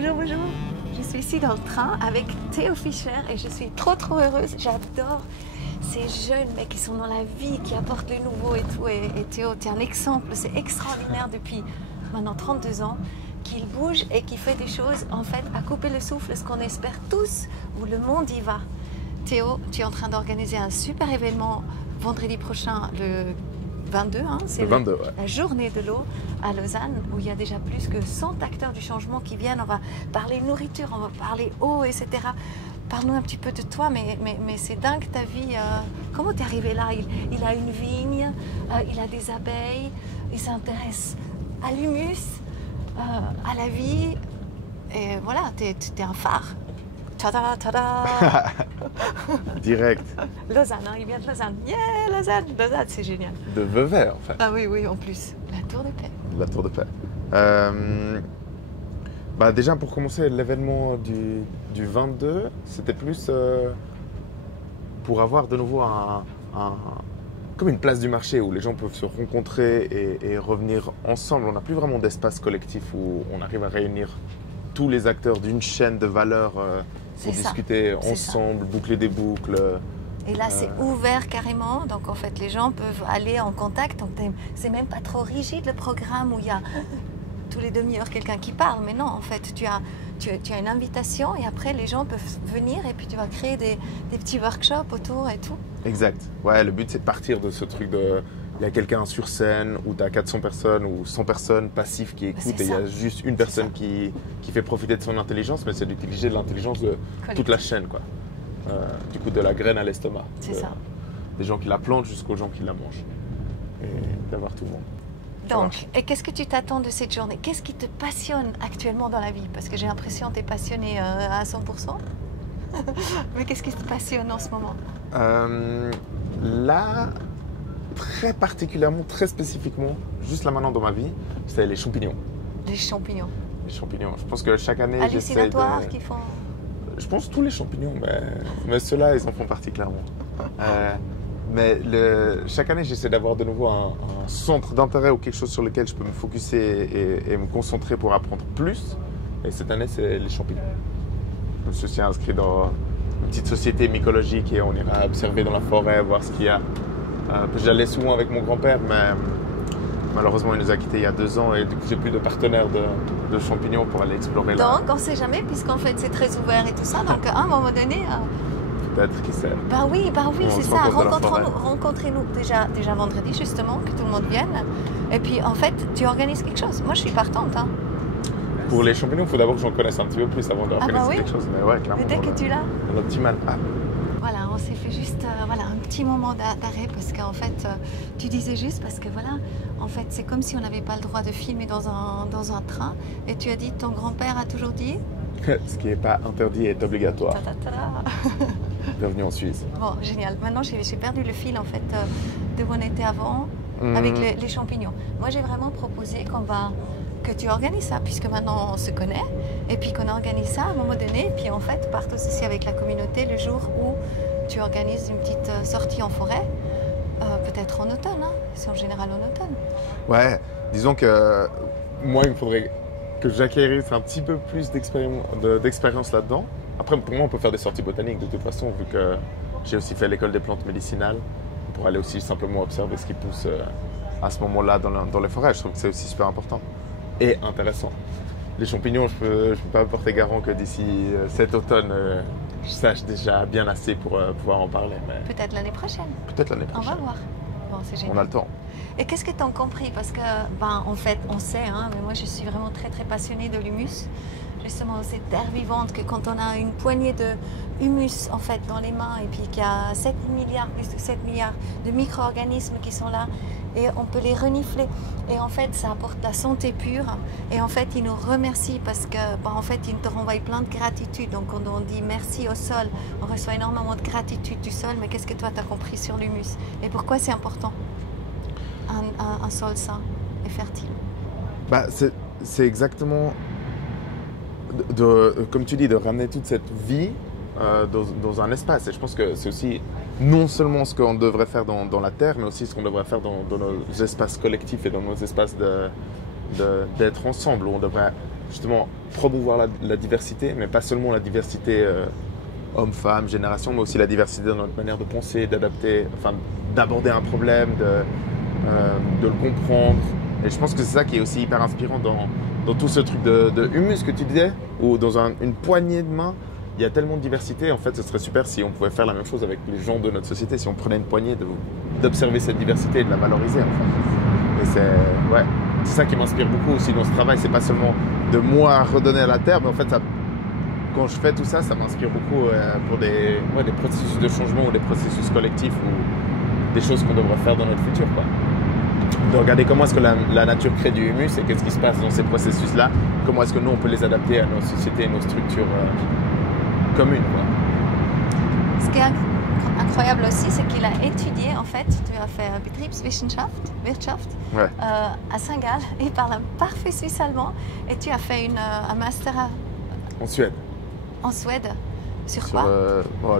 Bonjour, bonjour. Je suis ici dans le train avec Théo Fischer et je suis trop heureuse. J'adore ces jeunes mecs qui sont dans la vie, qui apportent le nouveau et tout. Et Théo, tu es un exemple. C'est extraordinaire depuis maintenant 32 ans qu'il bouge et qu'il fait des choses en fait à couper le souffle, ce qu'on espère tous, où le monde y va. Théo, tu es en train d'organiser un super événement vendredi prochain, le 22, hein, c'est la journée de l'eau à Lausanne, où il y a déjà plus que 100 acteurs du changement qui viennent. On va parler nourriture, on va parler eau, etc. Parle-nous un petit peu de toi, mais c'est dingue ta vie. Comment t'es arrivé là? Il a une vigne, il a des abeilles, il s'intéresse à l'humus, à la vie. Et voilà, t'es un phare. Tada, tada. Direct. Lausanne, hein, il vient de Lausanne. Yeah, Lausanne, Lausanne, c'est génial. De Vevey, en fait. Ah oui, oui, en plus. La Tour de Paix. La Tour de Paix. Déjà, pour commencer, l'événement du 22, c'était plus pour avoir de nouveau comme une place du marché où les gens peuvent se rencontrer et revenir ensemble. On n'a plus vraiment d'espace collectif où on arrive à réunir tous les acteurs d'une chaîne de valeur pour discuter ensemble, boucler des boucles. Et là, c'est ouvert carrément. Donc, en fait, les gens peuvent aller en contact. Donc, c'est même pas trop rigide le programme où il y a tous les demi-heures quelqu'un qui parle. Mais non, en fait, tu as une invitation et après, les gens peuvent venir et puis tu vas créer des petits workshops autour et tout. Exact. Ouais, le but, c'est de partir de ce truc de... Il y a quelqu'un sur scène où tu as 400 personnes ou 100 personnes passives qui écoutent et il y a juste une personne qui fait profiter de son intelligence, mais c'est d'utiliser l'intelligence de toute la chaîne, quoi. Du coup, de la graine à l'estomac. C'est ça. Des gens qui la plantent jusqu'aux gens qui la mangent. Et d'avoir tout le monde. Donc, et qu'est-ce que tu t'attends de cette journée? Qu'est-ce qui te passionne actuellement dans la vie? Parce que j'ai l'impression que tu es passionné à 100%. Mais qu'est-ce qui te passionne en ce moment? Là, très particulièrement, très spécifiquement, juste là maintenant dans ma vie, c'est les champignons. Les champignons. Les champignons. Je pense que chaque année, hallucinatoires qui font... Je pense tous les champignons, mais ceux-là, ils en font partie clairement. Mais chaque année, j'essaie d'avoir de nouveau un centre d'intérêt ou quelque chose sur lequel je peux me focuser et me concentrer pour apprendre plus. Et cette année, c'est les champignons. Je me suis aussi inscrit dans une petite société mycologique et on ira observer dans la forêt, voir ce qu'il y a. J'allais souvent avec mon grand-père, mais malheureusement, il nous a quittés il y a 2 ans et du coup, j'ai plus de partenaire de champignons pour aller explorer là. Donc, on ne sait jamais, puisqu'en fait, c'est très ouvert et tout ça. Donc, à un moment donné... Peut-être, qui sait. Bah oui, c'est ça. Rencontrez-nous déjà vendredi, justement, que tout le monde vienne. Et puis, en fait, tu organises quelque chose. Moi, je suis partante. Hein. Pour les champignons, il faut d'abord que j'en connaisse un petit peu plus avant d'organiser quelque chose. Mais ouais, clairement. Mais dès que tu l'as. Un optimal. Voilà, on s'est fait juste un petit moment d'arrêt parce qu'en fait, tu disais juste parce que voilà, en fait, c'est comme si on n'avait pas le droit de filmer dans un train. Et tu as dit, ton grand-père a toujours dit ce qui n'est pas interdit est obligatoire. Bienvenue en Suisse. Bon, génial. Maintenant, j'ai perdu le fil en fait de où on était avant avec les champignons. Moi, j'ai vraiment proposé que tu organises ça, puisque maintenant on se connaît, et puis qu'on organise ça à un moment donné, puis en fait, partage aussi avec la communauté le jour où tu organises une petite sortie en forêt, peut-être en automne, hein, c'est en général en automne. Ouais, disons que moi, il me faudrait que j'acquérisse un petit peu plus d'expérience là-dedans. Après, pour moi, on peut faire des sorties botaniques de toute façon, vu que j'ai aussi fait l'école des plantes médicinales, pour aller aussi simplement observer ce qui pousse à ce moment-là dans les forêts. Je trouve que c'est aussi super important et intéressant. Les champignons, je peux pas porter garant que d'ici cet automne, je sache déjà bien assez pour pouvoir en parler. Mais... Peut-être l'année prochaine. Peut-être l'année prochaine. On va voir. Bon, c'est génial. On a le temps. Et qu'est-ce que tu as compris? Parce que, en fait, on sait, hein, mais moi, je suis vraiment très, très passionnée de l'humus. Justement, cette terre vivante, que quand on a une poignée de humus, en fait, dans les mains, et puis qu'il y a 7 milliards, plus de 7 milliards de micro-organismes qui sont là, et on peut les renifler. Et en fait, ça apporte la santé pure. Et en fait, ils nous remercient parce que, en fait, ils te renvoient plein de gratitude. Donc, quand on dit merci au sol, on reçoit énormément de gratitude du sol. Mais qu'est-ce que toi, tu as compris sur l'humus? Et pourquoi c'est important, un sol sain et fertile? C'est exactement, comme tu dis, de ramener toute cette vie dans un espace. Et je pense que c'est aussi non seulement ce qu'on devrait faire dans la Terre, mais aussi ce qu'on devrait faire dans nos espaces collectifs et dans nos espaces d'être ensemble, où on devrait justement promouvoir la diversité, mais pas seulement la diversité homme-femme, génération, mais aussi la diversité dans notre manière de penser, d'adapter, enfin d'aborder un problème, de le comprendre. Et je pense que c'est ça qui est aussi hyper inspirant dans tout ce truc de humus que tu disais, ou dans une poignée de main. Il y a tellement de diversité, en fait, ce serait super si on pouvait faire la même chose avec les gens de notre société, si on prenait une poignée d'observer cette diversité et de la valoriser, en fait. Et c'est ça qui m'inspire beaucoup aussi dans ce travail. C'est pas seulement de moi redonner à la terre, mais en fait, quand je fais tout ça, ça m'inspire beaucoup pour des processus de changement ou des processus collectifs ou des choses qu'on devrait faire dans notre futur, quoi. De regarder comment est-ce que la nature crée du humus et qu'est-ce qui se passe dans ces processus-là, comment est-ce que nous, on peut les adapter à nos sociétés et nos structures communes, quoi. Ce qui est incroyable aussi, c'est qu'il a étudié, en fait, tu as fait Betriebswissenschaft, Wirtschaft, à Saint-Gall. Il parle un parfait suisse-allemand et tu as fait un master en Suède. En Suède. Sur quoi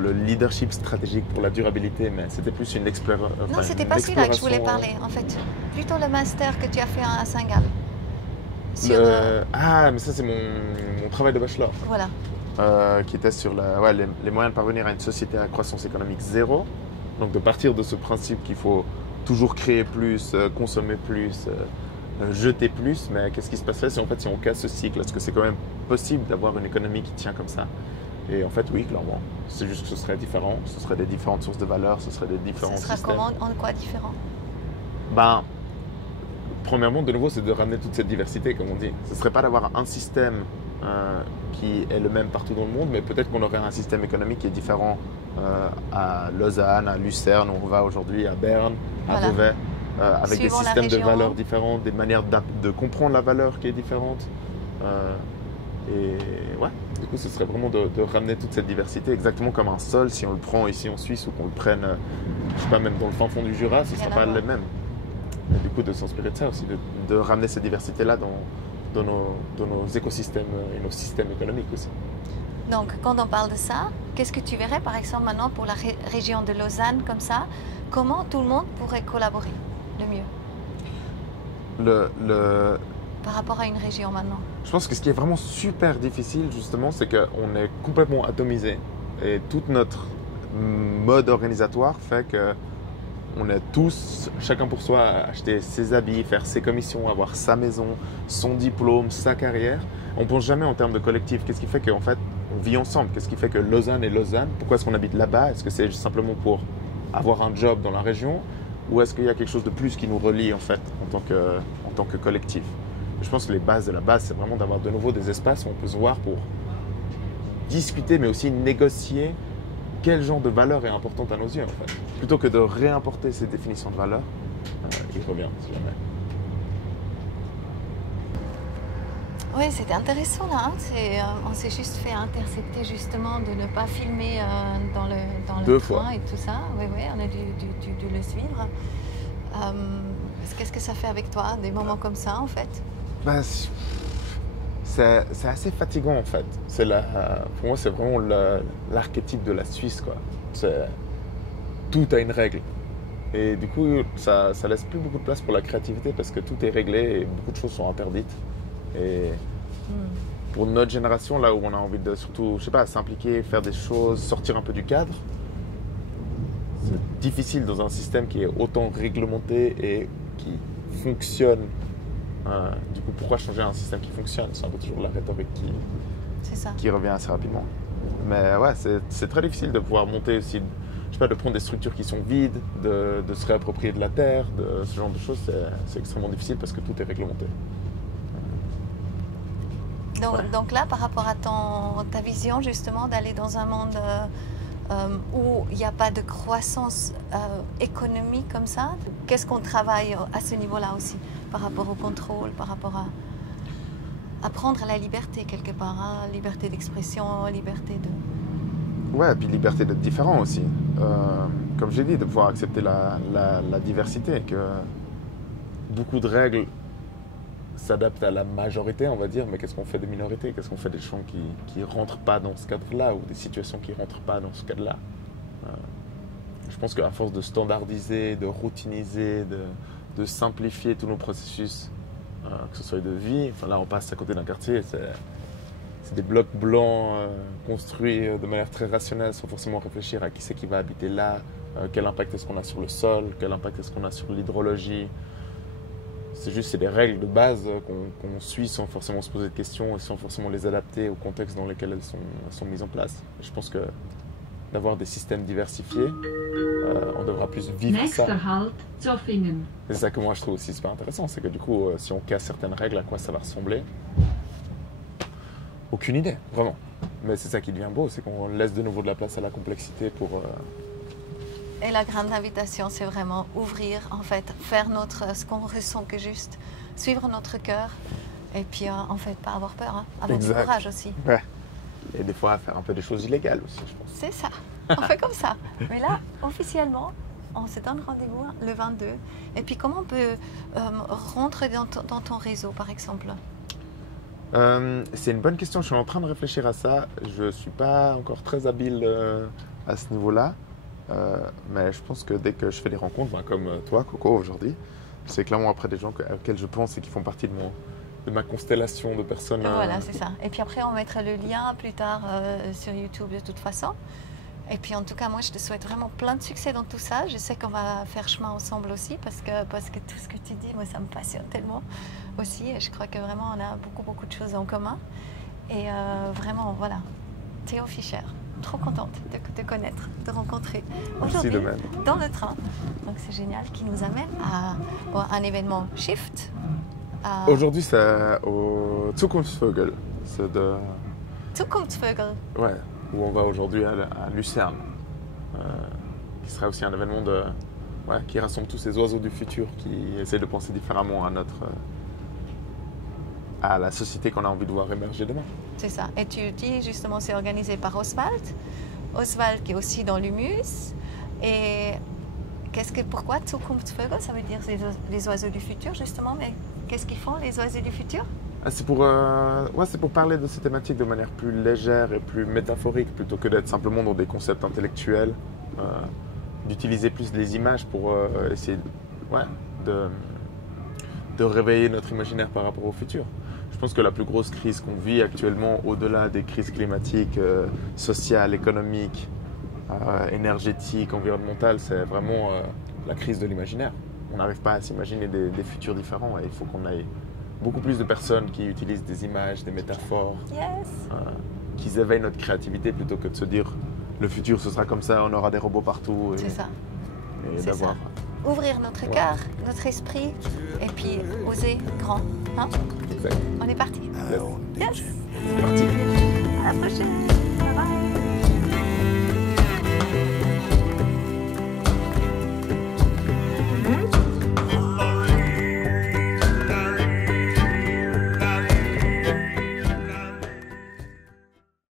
le leadership stratégique pour la durabilité, mais c'était plus une exploration. Non, c'était pas celui-là que je voulais parler, en fait. Plutôt le master que tu as fait à Saint-Gall. Mais ça, c'est mon travail de bachelor. Voilà. Qui était sur les moyens de parvenir à une société à croissance économique zéro. Donc de partir de ce principe qu'il faut toujours créer plus, consommer plus, jeter plus. Mais qu'est-ce qui se passerait si on casse ce cycle? Est-ce que c'est quand même possible d'avoir une économie qui tient comme ça? Et en fait, oui, clairement. C'est juste que ce serait différent. Ce serait des différentes sources de valeur, ce serait des différents systèmes. Ce sera comment, en quoi différent? Premièrement, de nouveau, c'est de ramener toute cette diversité, comme on dit. Ce ne serait pas d'avoir un système qui est le même partout dans le monde, mais peut-être qu'on aurait un système économique qui est différent à Lausanne, à Lucerne, où on va aujourd'hui, à Berne, à Vevey, avec des systèmes de valeurs différents, des manières de comprendre la valeur qui est différente. Du coup, ce serait vraiment de ramener toute cette diversité, exactement comme un sol, si on le prend ici en Suisse ou qu'on le prenne, je sais pas, même dans le fin fond du Jura, ce ne sera pas le même. Et du coup, de s'inspirer de ça aussi, de ramener cette diversité-là dans nos écosystèmes et nos systèmes économiques aussi. Donc, quand on parle de ça, qu'est-ce que tu verrais, par exemple, maintenant pour la région de Lausanne, comme ça, comment tout le monde pourrait collaborer le mieux par rapport à une région maintenant? Je pense que ce qui est vraiment super difficile, justement, c'est qu'on est complètement atomisé. Et tout notre mode organisatoire fait qu'on est tous, chacun pour soi, à acheter ses habits, faire ses commissions, avoir sa maison, son diplôme, sa carrière. On ne pense jamais en termes de collectif. Qu'est-ce qui fait qu'en fait, on vit ensemble? Qu'est-ce qui fait que Lausanne est Lausanne? Pourquoi est-ce qu'on habite là-bas? Est-ce que c'est simplement pour avoir un job dans la région? Ou est-ce qu'il y a quelque chose de plus qui nous relie, en fait, en tant que collectif? Je pense que les bases de la base, c'est vraiment d'avoir de nouveau des espaces où on peut se voir pour discuter, mais aussi négocier quel genre de valeur est importante à nos yeux, en fait. Plutôt que de réimporter ces définitions de valeur, il revient, si jamais. Oui, c'était intéressant là. On s'est juste fait intercepter justement de ne pas filmer dans le train et tout ça. Oui, on a dû le suivre. Qu'est-ce que ça fait avec toi, des moments comme ça, en fait? C'est assez fatigant, en fait. Pour moi, c'est vraiment l'archétype de la Suisse, quoi. Tout a une règle. Et du coup, ça laisse plus beaucoup de place pour la créativité parce que tout est réglé et beaucoup de choses sont interdites. Et pour notre génération, là où on a envie de surtout, je sais pas, s'impliquer, faire des choses, sortir un peu du cadre, c'est difficile dans un système qui est autant réglementé et qui fonctionne. Du coup, pourquoi changer un système qui fonctionne? C'est un peu toujours la rhétorique qui revient assez rapidement. Mais ouais, c'est très difficile de pouvoir monter aussi, je sais pas, de prendre des structures qui sont vides, de se réapproprier de la terre, de ce genre de choses. C'est extrêmement difficile parce que tout est réglementé. Donc là, par rapport à ta vision justement d'aller dans un monde où il n'y a pas de croissance économique comme ça, qu'est-ce qu'on travaille à ce niveau-là aussi, par rapport au contrôle, par rapport à prendre la liberté quelque part, hein, liberté d'expression, liberté de... Ouais, et puis liberté d'être différent aussi. Comme j'ai dit, de pouvoir accepter la diversité, que beaucoup de règles s'adaptent à la majorité, on va dire, mais qu'est-ce qu'on fait des minorités? Qu'est-ce qu'on fait des gens qui ne rentrent pas dans ce cadre-là ou des situations qui ne rentrent pas dans ce cadre-là? Je pense qu'à force de standardiser, de routiniser, de simplifier tous nos processus, que ce soit de vie. Enfin, là, on passe à côté d'un quartier, c'est des blocs blancs construits de manière très rationnelle, sans forcément réfléchir à qui c'est qui va habiter là, quel impact est-ce qu'on a sur le sol, quel impact est-ce qu'on a sur l'hydrologie. C'est des règles de base qu'on suit sans forcément se poser de questions et sans forcément les adapter au contexte dans lequel elles sont mises en place. Et je pense que d'avoir des systèmes diversifiés, on devra plus vivre ça. Halt, Zoffingen. C'est ça que moi je trouve aussi super intéressant, c'est que du coup, si on casse certaines règles, à quoi ça va ressembler? Aucune idée, vraiment. Mais c'est ça qui devient beau, c'est qu'on laisse de nouveau de la place à la complexité pour... Et la grande invitation, c'est vraiment ouvrir, en fait, faire ce qu'on ressent que juste, suivre notre cœur et puis, en fait, pas avoir peur, hein, avoir du courage aussi. Ouais. Et des fois, faire un peu des choses illégales aussi, je pense. C'est ça, on fait comme ça. Mais là, officiellement, on se donne rendez-vous le 22. Et puis, comment on peut rentrer dans ton réseau, par exemple? C'est une bonne question, je suis en train de réfléchir à ça. Je ne suis pas encore très habile à ce niveau-là. Mais je pense que dès que je fais des rencontres, comme toi, Coco, aujourd'hui, c'est clairement après des gens auxquels je pense et qui font partie de ma constellation de personnes. Voilà, c'est ça. Et puis après, on mettra le lien plus tard sur YouTube de toute façon. Et puis en tout cas, moi, je te souhaite vraiment plein de succès dans tout ça. Je sais qu'on va faire chemin ensemble aussi parce que tout ce que tu dis, moi, ça me passionne tellement aussi. Et je crois que vraiment, on a beaucoup de choses en commun. Et vraiment, voilà, Theo Fischer. Trop contente de te connaître, de te rencontrer aujourd'hui dans le train. Donc c'est génial, qui nous amène à un événement Shift. Aujourd'hui, c'est au Zukunftsvögel. C'est de... Zukunftsvögel. Ouais, où on va aujourd'hui à Lucerne. Qui sera aussi un événement qui rassemble tous ces oiseaux du futur qui essaient de penser différemment à la société qu'on a envie de voir émerger demain. C'est ça. Et tu dis justement, c'est organisé par Oswald. Oswald qui est aussi dans l'humus. Et pourquoi Zukunftsvögel? Ça veut dire les oiseaux du futur justement. Mais qu'est-ce qu'ils font les oiseaux du futur? C'est pour parler de ces thématiques de manière plus légère et plus métaphorique plutôt que d'être simplement dans des concepts intellectuels. D'utiliser plus les images pour essayer de réveiller notre imaginaire par rapport au futur. Je pense que la plus grosse crise qu'on vit actuellement, au-delà des crises climatiques, sociales, économiques, énergétiques, environnementales, c'est vraiment la crise de l'imaginaire. On n'arrive pas à s'imaginer des futurs différents et il faut qu'on ait beaucoup plus de personnes qui utilisent des images, des métaphores, qui éveillent notre créativité plutôt que de se dire le futur ce sera comme ça, on aura des robots partout. C'est ça. Et d'avoir... Ouvrir notre cœur, notre esprit et puis oser grand. Hein? Exact. On est parti. Yes. Yes. C'est parti. À la prochaine. Bye bye.